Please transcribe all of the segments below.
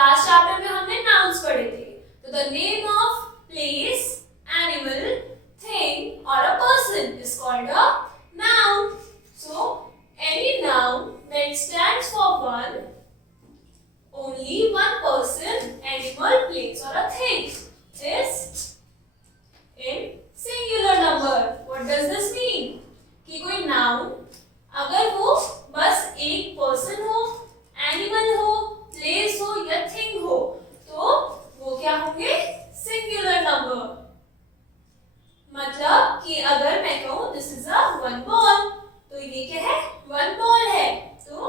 Last chapter में हमने nouns पढ़े थे। तो the name of place, animal, thing और a person is called a noun. So any noun that stands for only one person, animal, place or a thing is in singular number. What does this mean? कि कोई noun अगर वो बस एक person हो, animal हो, place हो या thing हो तो वो क्या होंगे? singular number. मतलब कि अगर मैं कहूँ this is a one ball तो ये क्या है? वन बॉल है, तो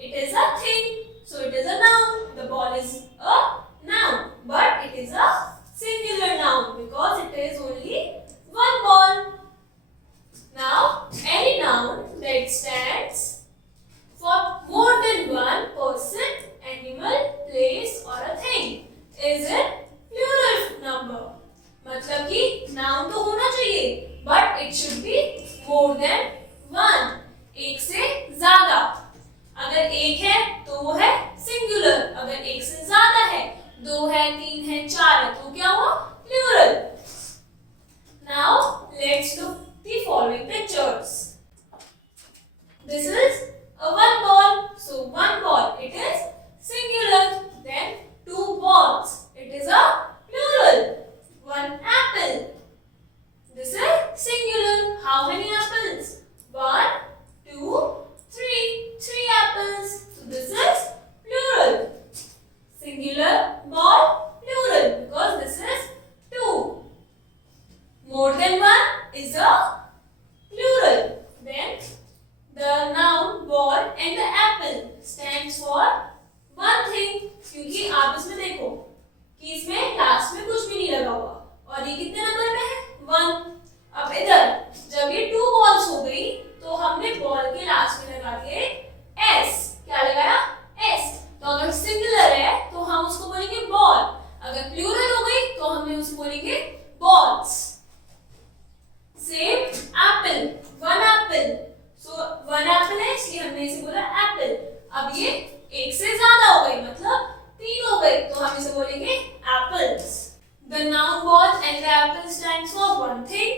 it is a thing, so it is a noun. The ball is a noun but it is a singular noun because it is only one ball. Now any noun that stands for more than one person, animal, place और a thing is in plural number. मतलब कि noun तो होना चाहिए but it should be more than one, एक से ज्यादा. अगर एक है तो वो है सिंगुलर, अगर एक से ज्यादा है, दो है, तीन है, चार है तो क्या हुआ? Plural. Now let's look the following pictures. This is a one ball, so one ball it is singular. Then two balls, it is a plural. One apple, this is singular. How many apples? 1, 2, 3. 3 apples. So this is plural. Singular ball, plural because this is 2. More than one is a plural. Then the noun ball and the apple stands for one thing. क्योंकि आप इसमें देखो कि इसमें last में कुछ भी नहीं लगा हुआ और ये कितने नंबर में है? 1. अब इधर जब ये 2 बॉल्स हो गई तो हमने बॉल के लास्ट में लगा दिए एस. क्या लगाया? एस. तो अगर सिंगुलर है तो हम उसको बोलेंगे बॉल, अगर प्लूरल हो गई तो हम उसको बोलेंगे balls. Same Apple, one Apple. So one Apple है इसलिए हमने इसे बोला एप्पल. अब ये एक से ज्यादा हो गई मतलब 3 हो गई तो हम इसे बोलेंगे apples. The noun ball and the apple stands for one thing.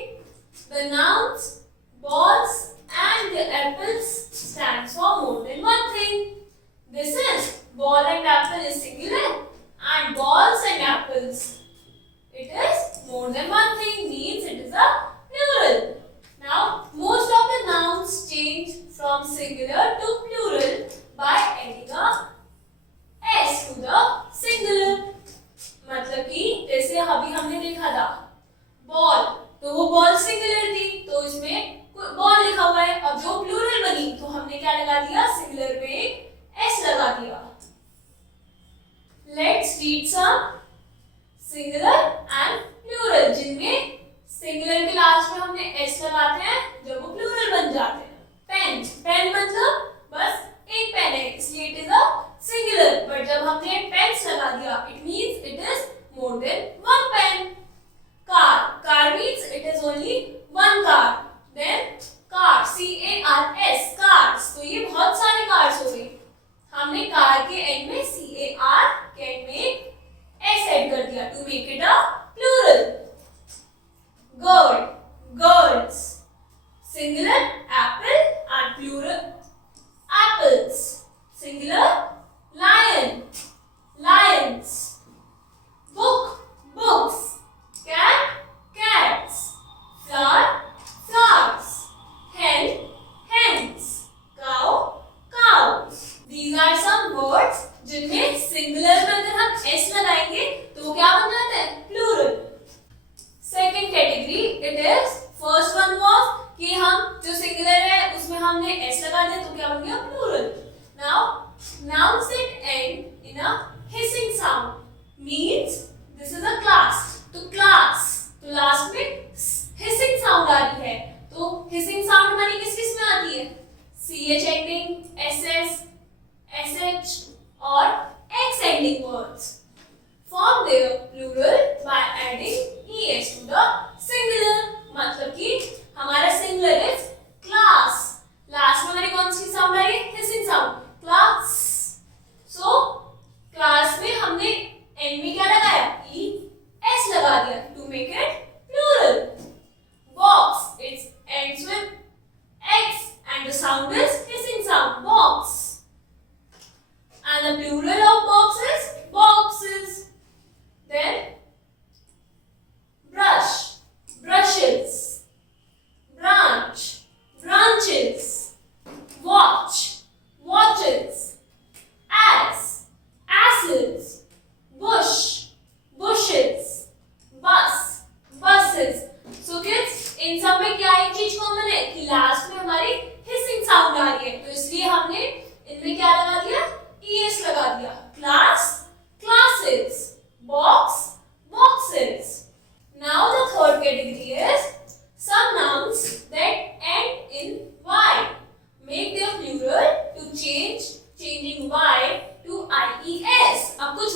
The nouns balls and the apples stands for more than one thing. This is ball and apple is singular and balls and apples it is more than one thing means it is a plural. Now most of the nouns change from singular to plural by adding a s to the singular. मतलब कि जैसे अभी हमने देखा था ball, तो वो ball singular थी तो इसमें बॉल लिखा हुआ है. अब जो प्लूरल बनी तो हमने क्या लगा दिया? सिंगुलर में एस लगा दिया. Let's read some singular and plural जिनमें सिंगुलर के लास्ट में हमने एस लगाते हैं जब वो प्लूरल बन जाते हैं. पेन, पेन मतलब बस एक पेन है इसलिए it is a singular, but जब हमने pens लगा दिया it means it is more than one pen. Car, car means it is only one car. Then car, C-A-R-S, cars. तो ये बहुत सारे cars हो गए. हमने car के end में C-A-R के end में S ऐड कर दिया to make it a plural. Girl, girls. Singular apple and plural apples. Singular lion, lions. Book, books. Cat, cats. Flower, flowers. Hen, hens. Cow, cows. These are some words जिनमें singular में अगर हम s लगाएंगे तो क्या बन जाता है? Plural. Second category it is first one was कि हम जो सिंगुलर है उसमें हमने s लगा दिया तो क्या बन गया? Plural. Now nouns that end in a hissing sound means this is a class. तो class तो लास्ट में hissing sound आ रही है तो hissing sound हमारी किस किस में आती है? ch ending, ss, sh और x ending words form their plural by adding es to the singular. मतलब कि हमारा singular is class. लास्ट में हमारी कौन सी साउंड आ रही है? hissing sound. Class. So class में हम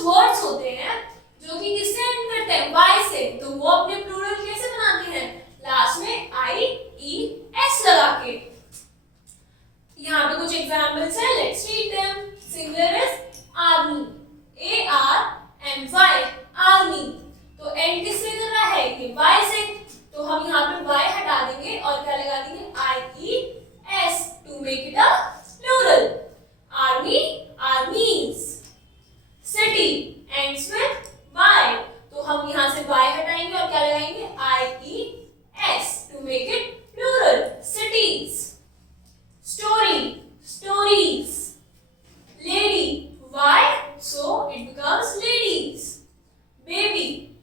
वर्ड्स होते हैं जो कि किससे एंड करते हैं, वाई से, तो वो अपने प्लूरल कैसे बनाते हैं, लास्ट में आई ई एस लगा के। यहाँ पे कुछ एग्जांपल्स हैं, let's read them. Singular is army, A R M Y, army. तो एंड किससे कर रहा है, ये वाई से, तो हम यहाँ पे वाई हटा देंगे और क्या लगा देंगे, I E S to make it a plural. Army, armies. City ends with Y, तो हम यहाँ से वाई हटाएंगे और क्या लगाएंगे, I E S to make it plural, cities. Story, stories. Lady, Y, so it becomes ladies. Baby,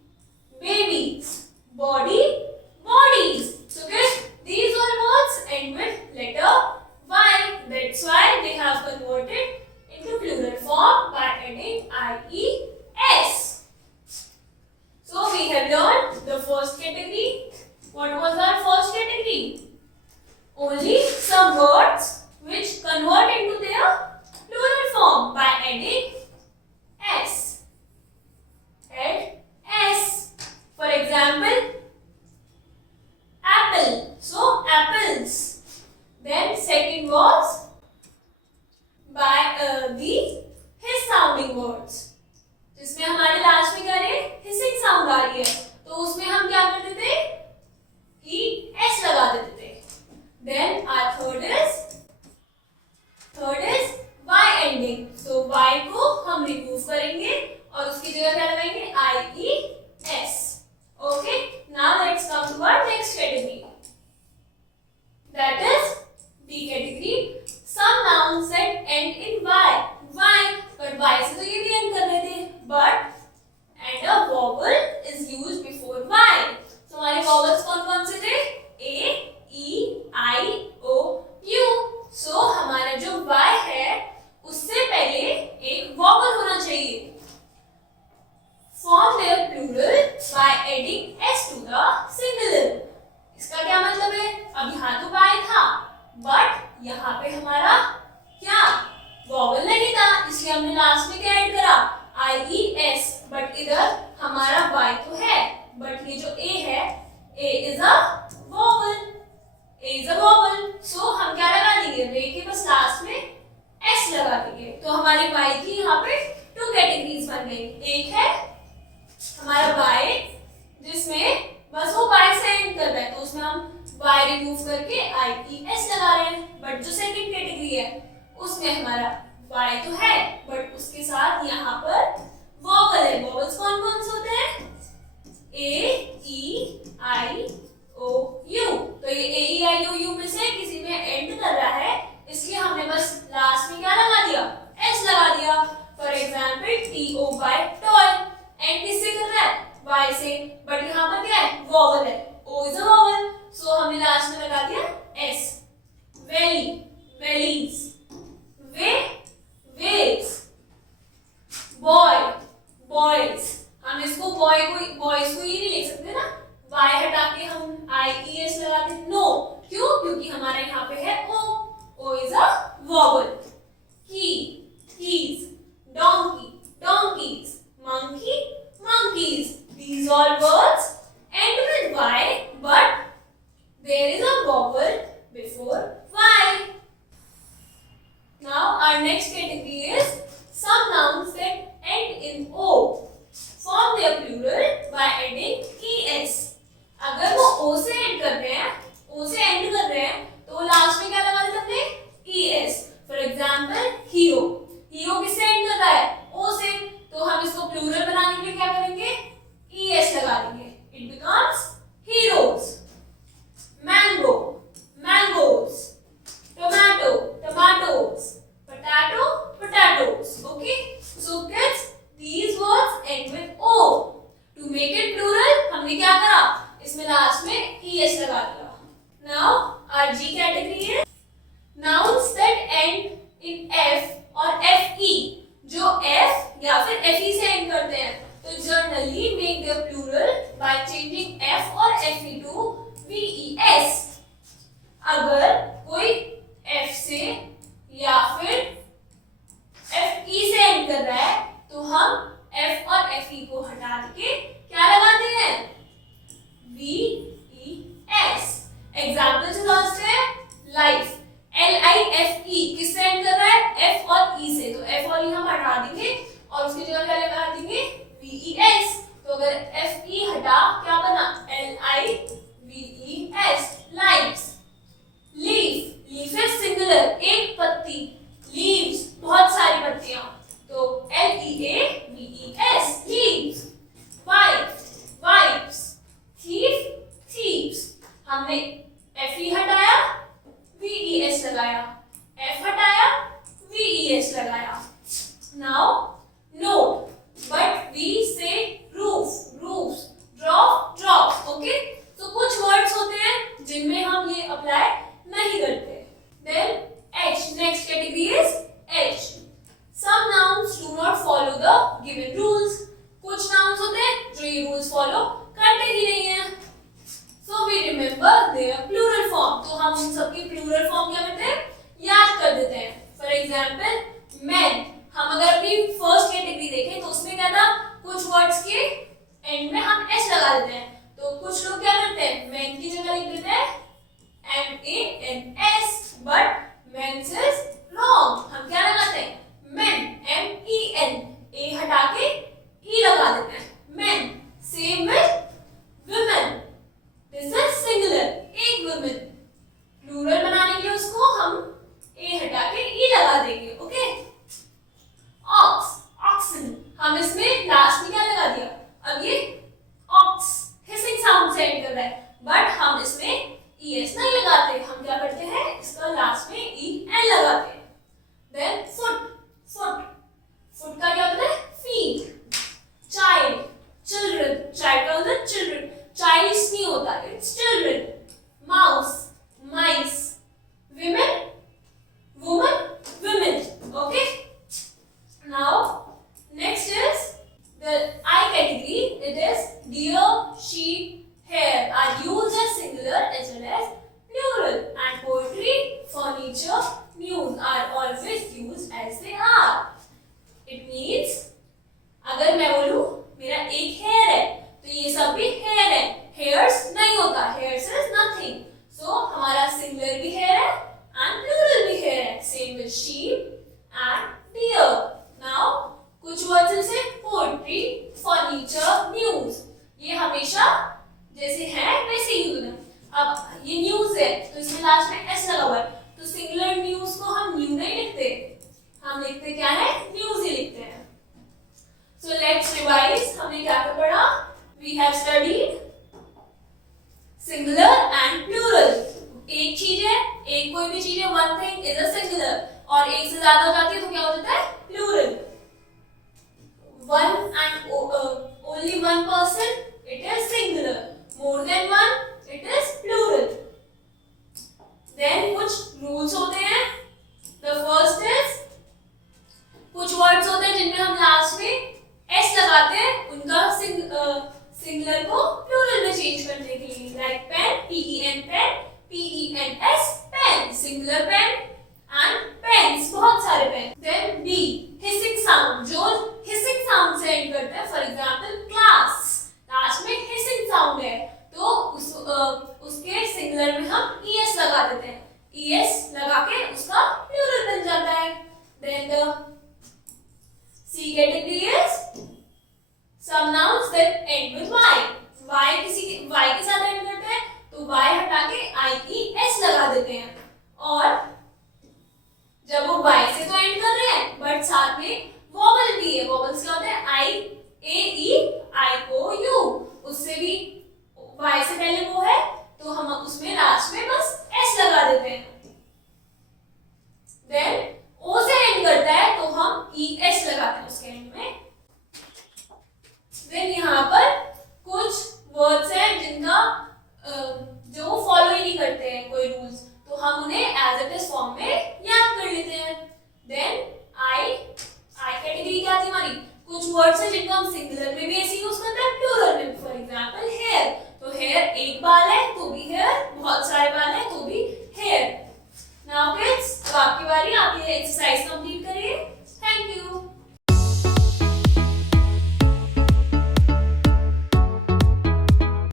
babies. Body, bodies. So guys, these all words end with letter Y. That's why they have converted into plural form by adding IES. So we have learned the first category. What was our first category? Only some words which convert into their plural form by adding S. Add S. For example, apple. So apples. Then second was by the his sounding words. जिसमें हमारे last में क्या है, hissing sound आ रही है, तो उसमें हम क्या करते थे, ES लगा देते थे। Then our third is Y ending. तो Y को हम रिमूव करेंगे और उसकी जगह क्या लगाएंगे, IES. Okay. Now let's come to our next category. That is B category. Some nouns that end in Y. Y. But Y से तो ये भी end कर रहे थे. But and a vowel is used before Y. So हमारे vowels कौन-कौन से थे? A, E, I, O, U. So हमारा जो Y है उससे पहले एक vowel होना चाहिए. Form their plural by adding s to the singular. इसका क्या मतलब है? अब यहाँ तो Y था, but यहाँ पे हमारा क्या vowel नहीं था, इसलिए हमने लास्ट में क्या ऐड करा, IES. बट इधर हमारा Y तो है, बट ये जो A है, A is a vowel. A is a vowel. So हम क्या लगा देंगे, रे के बस लास्ट में S लगा देंगे. तो हमारी Y की यहाँ पे 2 कैटेगरीज बन गई. एक है हमारा Y जिसमें बस वो Y से एंड कर रहा है, तो उसमें हम Y रिमूव करके IES लगा रहे हैं. बट जो सेकंड कैटेगरी है उसमें हमारा Y तो है, बट उसके साथ यहाँ पर वॉवल है. वॉवल्स कौन कौन से होते हैं, A, E, I, O, U. तो ये A, E, I, O, U में से किसी में एंड कर रहा है, इसलिए हमने बस लास्ट में क्या लगा दिया, S लगा दिया. For example TOY, toy. And किससे कर रहा है, Y से, बट यहाँ पर क्या है, वॉवल है. O is a vowel, so हमने लास्ट में लगा दिया S. Valley, valleys. Way, waves. Boy, boys. हम इसको boy को boys को ही नहीं लिख सकते ना, Y हटा के हम IES लगाते, नो. क्यों, क्योंकि हमारा यहाँ पे है O. O is a vowel. Key, keys. Donkey, donkeys. Monkey, monkeys. These all words end with Y, but there is a vowel before Y. Now our next category is some nouns that end in O. Form their plural by adding ES. अगर वो O से end कर रहे हैं, O से end कर रहे हैं, तो लास्ट में क्या लगा देते हमने, ES. For example, hero. Hero किससे end कर रहा है, O से, तो हम इसको प्लूरल बनाने के लिए क्या करेंगे, ES लगा देंगे. It becomes heroes. Mango, mangoes. Tomato, tomatoes. Potato, potatoes. Okay. So kids, these words end with O. To make it plural, हमने क्या करा, इसमें लास्ट में ES लगा दिया. Now our G category है nouns that end in F और FE. जो F या फिर FE से end करते हैं, तो generally make their plural by changing F और FE to VES. अगर कोई F से या फिर FE से end कर रहा है, तो हम एफ ई को हटा के क्या लगाते हैं? V E S. एग्जाम्पल से समझते हैं। लाइफ, LIFE किससे एंड कर रहा है? एफ और ई से, तो एफ और ई हम हटा देंगे और उसकी जगह क्या लगा देंगे? VES। तो अगर FE हटा क्या बना? LIVES, lives. Leaf, leaf is singular, एक पत्ती। लीव्स, बहुत सारी पत्तियां, तो LEAVES, leaves. Wife, wifes. Thief, thieves. हमने FE हटाया, VES लगाया, F हटाया, VES लगाया। Now note, but we say roof, roofs, drop, drops, okay? तो कुछ words होते हैं जिनमें हम ये अप्लाई नहीं करते। Then H, next category is H. Some nouns do not follow the given rules. कुछ nouns होते हैं जो ये rules follow करते ही नहीं हैं। So we remember their plural form. तो हम उन सबकी plural form क्या करते हैं? याद कर देते हैं। For example, men. हम अगर अपनी फर्स्ट कैटेगरी देखें तो उसमें क्या था? कुछ वर्ड्स के एंड में हम एस लगा देते हैं, तो कुछ लोग क्या करते हैं? मेन की जगह लिख देते हैं MENS, but mens is wrong. हम क्या लगाते हैं? मेन, MEN, ए हटा के ई लगा देते हैं, main. Same with women, this is singular, एक वुमेन। प्लूरल बनाने के लिए उसको हम ए हटा के ई लगा देंगे, ओके? ऑक्स, ऑक्सन, हम इसमें लास्ट में क्या लगा दिया? अब ये ऑक्स हिसिंग साउंड से एंड कर रहा है, बट हम इसमें ES नहीं लगाते, हम क्या करते हैं? इसका लास्ट में EN लगाते हैं। देन फुट, फुट, फुट का क्या होता है? फीट। चाइल्ड, चिल्ड्रन, चाइल्ड का होता है चिल्ड्रन, चाइल्ड्स नहीं होता, it's children. Mouse, mice. Women, woman, women, okay? Now, next is the I category. It is deer, sheep, hare are used as singular as well as plural. And poetry, furniture, news are always used as they are. It means अगर मैं बोलूं मेरा एक hair है तो ये सब भी hair है, hairs नहीं होता, hairs is nothing. So हमारा singular भी hair है and plural भी hair है. Same with sheep and deer. Now, कुछ वर्ड्स जैसे पोएट्री, फर्नीचर, न्यूज, ये हमेशा जैसे है वैसे ही यूज होना। अब ये न्यूज है तो इसमें लास्ट में एस लगा हुआ है, तो सिंगुलर न्यूज को हम न्यू नहीं लिखते, हम लिखते क्या है? न्यूज ही लिखते हैं। So let's revise. हमने क्या क्या पढ़ा? We have studied singular and plural. एक चीज है, एक कोई भी चीज है, one thing is a singular, और एक से ज्यादा हो जाती है तो क्या हो जाता है? Plural. One and only one person, it is singular. More than one, it is plural. Then कुछ rules होते हैं। The first is कुछ words होते हैं जिनमें हम लास्ट में s लगाते हैं, उनका सिंगुलर को प्लूरल में चेंज करने के लिए। Like pen, PEN, pen, PENS, pen, singular pen and pens, बहुत सारे pen. Then B, hissing sound, जो hissing sound से एंड करते हैं। For example, class, लास्ट में hissing sound है तो उसके सिंगुलर में हम ES लगा देते हैं, ES लगा के उसका प्लूरल बन जाता है। Then the C category is some nouns that end with Y. Y के साथ एंड करते हैं तो Y हटा के IES लगा देते हैं, और जब वो Y से तो एंड कर रहे हैं बट साथ में वोवल भी है। वोवल्स क्या होते हैं? I, A, E, I, O, U, उससे भी Y से पहले वो है तो हम उसमें लास्ट में बस S लगा देते हैं। देन O से एंड करता है तो हम ES लगाते हैं उसके एंड में। देन यहाँ पर कुछ वर्ड्स हैं जिनका जो फॉलो ही नहीं करते हैं कोई रूल्स, तो हम उन्हें एज इट इज फॉर्म में याद कर लेते हैं। देन आई कैटेगरी क्या थी हमारी? कुछ वर्ड्स हैं जिनको हम सिंगुलर में भी ऐसे यूज करते हैं, प्लूरल में। फॉर एग्जांपल हेयर, तो हेयर एक बाल है तो भी हेयर, बहुत सारे बाल है तो भी हेयर। नाउ किड्स, अब आपकी बारी, आप ये एक्सरसाइज कंप्लीट